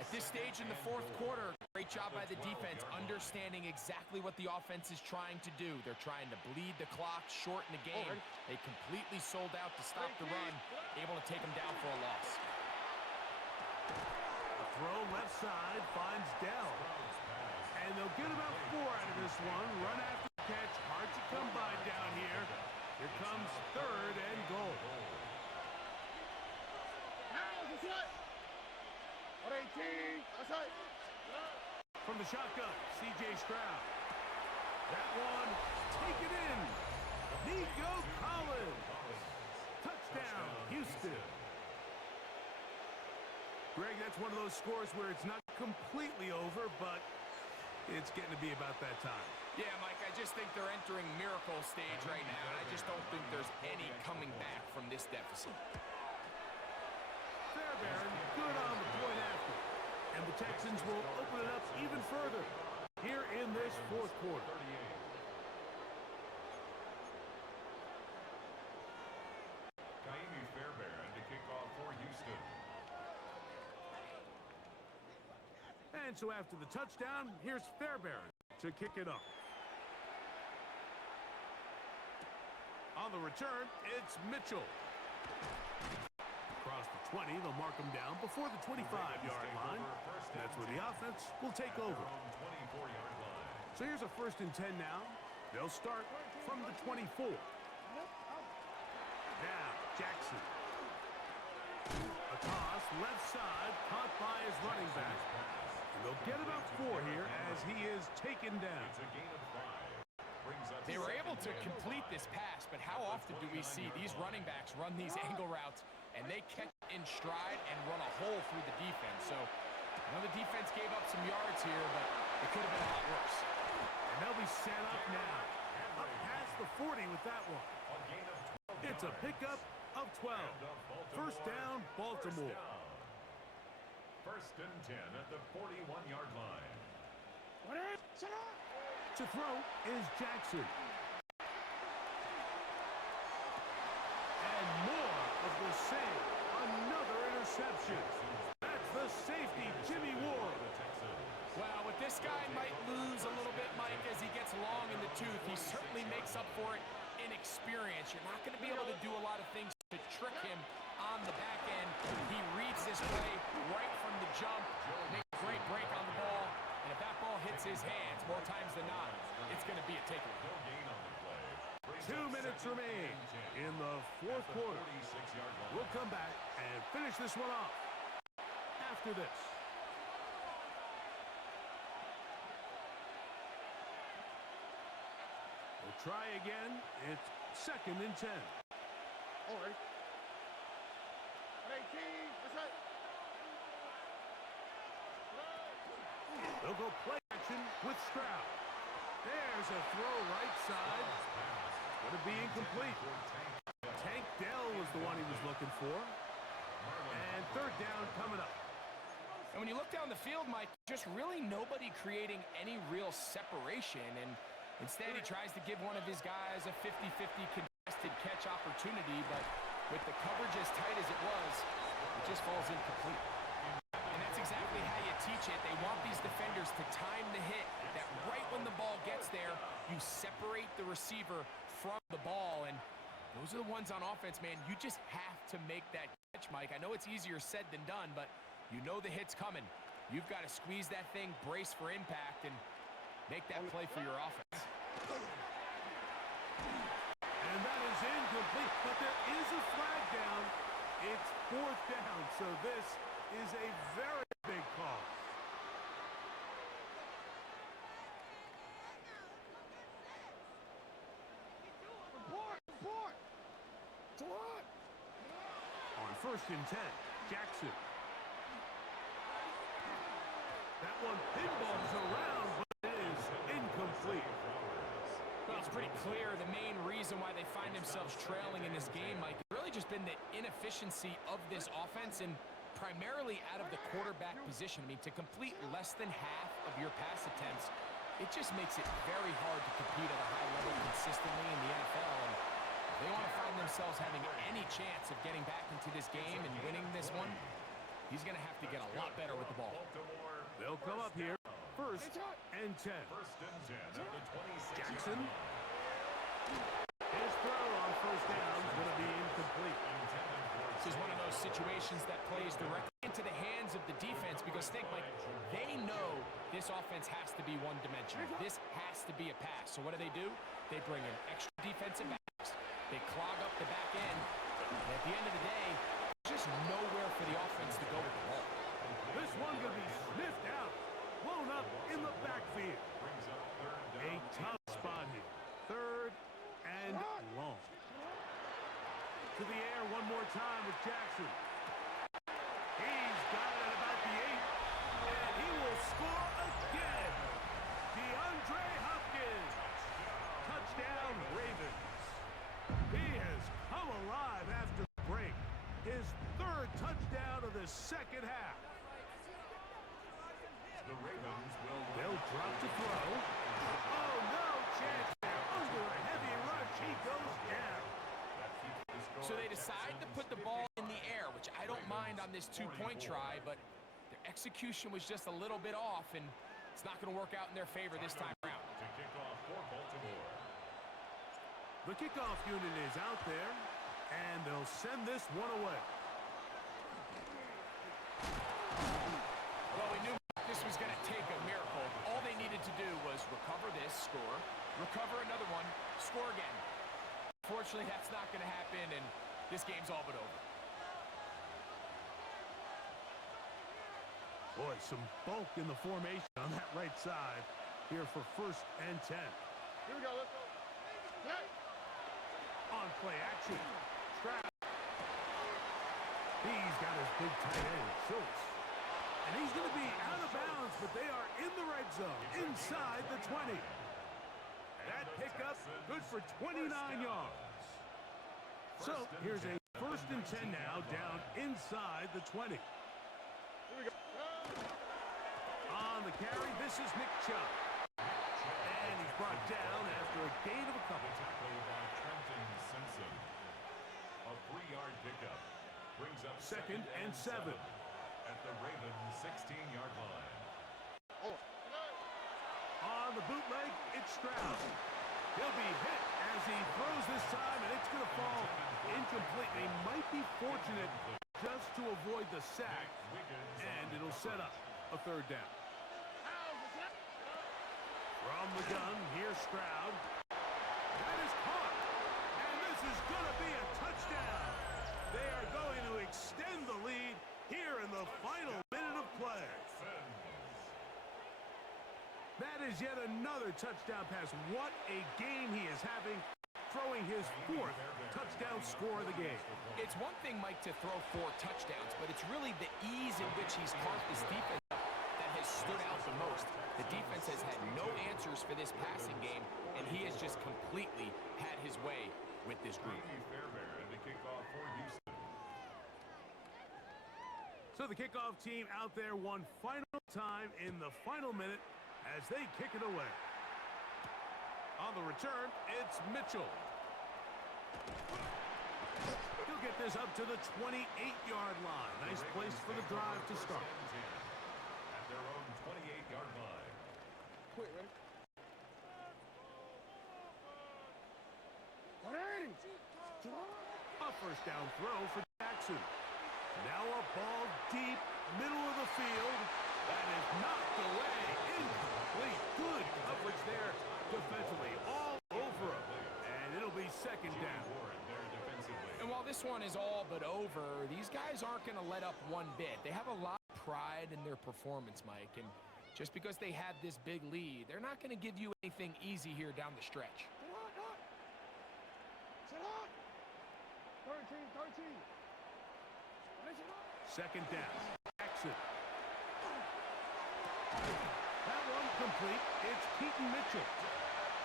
At this stage in the fourth quarter, great job by the defense, understanding exactly what the offense is trying to do. They're trying to bleed the clock, shorten the game. They completely sold out to stop the run, able to take them down for a loss. A throw left side finds Dell. And they'll get about 4 out of this one. Run after the catch. Hard to come by down here. Here comes 3rd and goal. From the shotgun, C.J. Stroud. That one, take it in. Nico Collins. Touchdown, Houston. Greg, that's one of those scores where it's not completely over, but it's getting to be about that time. Yeah, Mike, I just think they're entering miracle stage right now, and I just don't think there's any coming back from this deficit. Fairbairn, good on the point after. And the Texans will open it up even further here in this fourth quarter. Fairbairn to kick off for Houston. And so after the touchdown, here's Fairbairn to kick it up. On the return, it's Mitchell. Across the 20, they'll mark him down before the 25-yard line. That's where the offense will take over. 24-yard line. So here's a 1st and 10 now. They'll start from the 24. Now, Jackson. A toss, left side, caught by his running back. And they'll get about 4 here as he is taken down. It's a gain of 5. They were able to complete this pass, but how often do we see these running backs run these angle routes and they catch in stride and run a hole through the defense? So, I know the defense gave up some yards here, but it could have been a lot worse. And they'll be set up now. Up past the 40 with that one. It's a pickup of 12. First down, Baltimore. 1st and 10 at the 41-yard line. To throw is Jackson. And more of the same. Another interception. That's the safety, Jimmy Ward. Well, with this guy might lose a little bit, Mike, as he gets long in the tooth. He certainly makes up for it in experience. You're not going to be able to do a lot of things to trick him on the back end. He reads this play right from the jump, makes a great break on the ball, and if that ball hits his hands more times than not, it's going to be a takeaway. 2 minutes remain in the fourth quarter. We'll come back and finish this one off after this. We'll try again. It's 2nd and 10. All right. 18. They'll go play action with Stroud. There's a throw right side. Going to be incomplete. Tank Dell was the one he was looking for. And 3rd down coming up. And when you look down the field, Mike, just really nobody creating any real separation. And instead, he tries to give one of his guys a 50-50 contested catch opportunity. But with the coverage as tight as it was, it just falls incomplete. And that's exactly how you teach it. They want these defenders to time the hit, that right when the ball gets there, you separate the receiver from the ball. And those are the ones on offense, man. You just have to make that catch, Mike. I know it's easier said than done, but you know the hit's coming. You've got to squeeze that thing, brace for impact, and make that play for your offense. And that is incomplete, but there is a flag down. It's 4th down, so this is a very big call. On 1st and 10, Jackson. That one pinballs around, but it is pretty clear the main reason why they find themselves trailing in this game, Mike, has really just been the inefficiency of this offense and primarily out of the quarterback position. I mean, to complete less than half of your pass attempts, it just makes it very hard to compete at a high level consistently in the NFL. And if they want to find themselves having any chance of getting back into this game and winning this one, he's going to have to get a lot better with the ball. They'll come up here. First and 10. First and 10 at the 26. Jackson. His throw on first down is going to be incomplete. This is one of those situations that plays directly into the hands of the defense because think, Mike, they know this offense has to be one-dimensional. This has to be a pass. So what do? They bring in extra defensive backs. They clog up the back end. And at the end of the day, there's just nowhere for the offense to go with the ball. This one going to be sniffed out. Blown up in the backfield. A tough spot here. Third and long. To the air one more time with Jackson. He's got it at about the 8. And he will score again. DeAndre Hopkins. Touchdown Ravens. He has come alive after the break. His third touchdown of the second half. The Ravens will. They'll drop to throw. Oh, no chance there. Under a heavy rush, he goes down. So they decide to put the ball in the air, which I don't mind on this two-point try, but their execution was just a little bit off, and it's not going to work out in their favor this time around. To kick off for Baltimore. The kickoff unit is out there, and they'll send this one away. Well, we knew this was going to take a miracle. All they needed to do was recover this, score, recover another one, score again. Fortunately, that's not going to happen, and this game's all but over. Boy, some bulk in the formation on that right side here for first and 10. Here we go. Let's go. Hey. On play action. Stroud. He's got his big tight end, Schultz. And he's going to be out of bounds, but they are in the red zone, inside the 20. That pickup, good for 29 yards. So here's a first and 10 now, down inside the 20. Here we go. On the carry, this is Nick Chubb. And he's brought down after a gain of a couple. Tackle by Trenton Simpson. A 3-yard pickup brings up Second and 7. at the Ravens 16-yard line. Oh. On the bootleg, it's Stroud. He'll be hit as he throws this time, and it's going to fall incomplete. They might be fortunate just to avoid the sack, and it'll set up a third down. From the gun, here's Stroud. That is caught, and this is going to be a touchdown. They are going to extend the lead here in the final minute of play. That is yet another touchdown pass. What a game he is having, throwing his 4th touchdown score of the game. It's one thing, Mike, to throw 4 touchdowns, but it's really the ease in which he's carved this defense up that has stood out the most. The defense has had no answers for this passing game, and he has just completely had his way with this group. The kickoff for Houston. So the kickoff team out there one final time in the final minute as they kick it away. On the return, it's Mitchell. He'll get this up to the 28-yard line. Nice place for the drive to start. At their own 28-yard line. Quick, ready? A first down throw for Jackson. Now a ball deep, middle of the field. That is knocked away. Incomplete. Good coverage there defensively. All over him. And it'll be second down. And while this one is all but over, these guys aren't going to let up one bit. They have a lot of pride in their performance, Mike. And just because they have this big lead, they're not going to give you anything easy here down the stretch. Sit up. 13. Second down. Jackson. That one complete. It's Keaton Mitchell.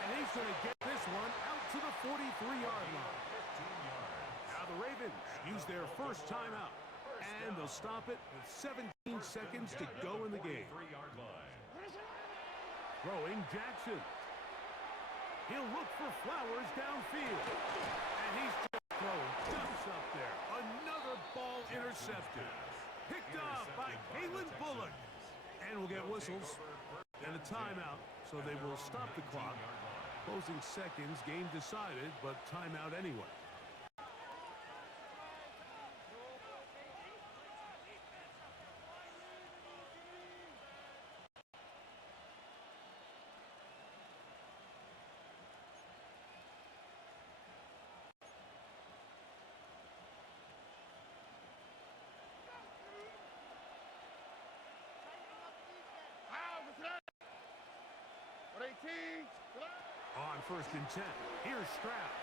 And he's going to get this one out to the 43-yard line. 15 yards. Now the Ravens use their first timeout, and they'll stop it with 17 seconds to go in the game. 43-yard line. Throwing Jackson. He'll look for Flowers downfield. And he's just throwing dumps up there. Another ball intercepted. Picked off by Kalen Bullock. And we'll get whistles and a timeout, so they will stop the clock. Closing seconds, game decided, but timeout anyway. On first and 10, here's Stroud.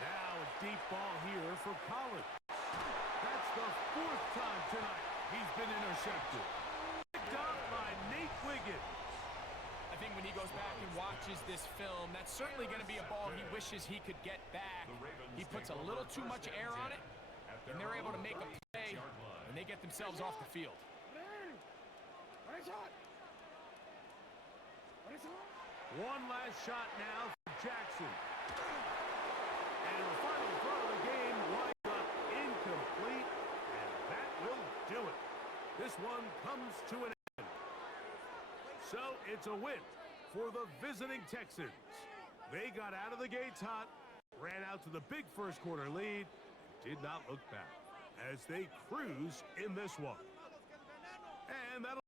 Now a deep ball here for Collins. That's the fourth time tonight he's been intercepted. Picked off by Nate Wiggins. I think when he goes back and watches this film, that's certainly going to be a ball he wishes he could get back. He puts a little too much air on it, and they're able to make a play, and they get themselves off the field. One last shot now for Jackson. And the final throw of the game winds up incomplete, and that will do it. This one comes to an end. So it's a win for the visiting Texans. They got out of the gates hot, ran out to the big first quarter lead, did not look back as they cruise in this one. And that'll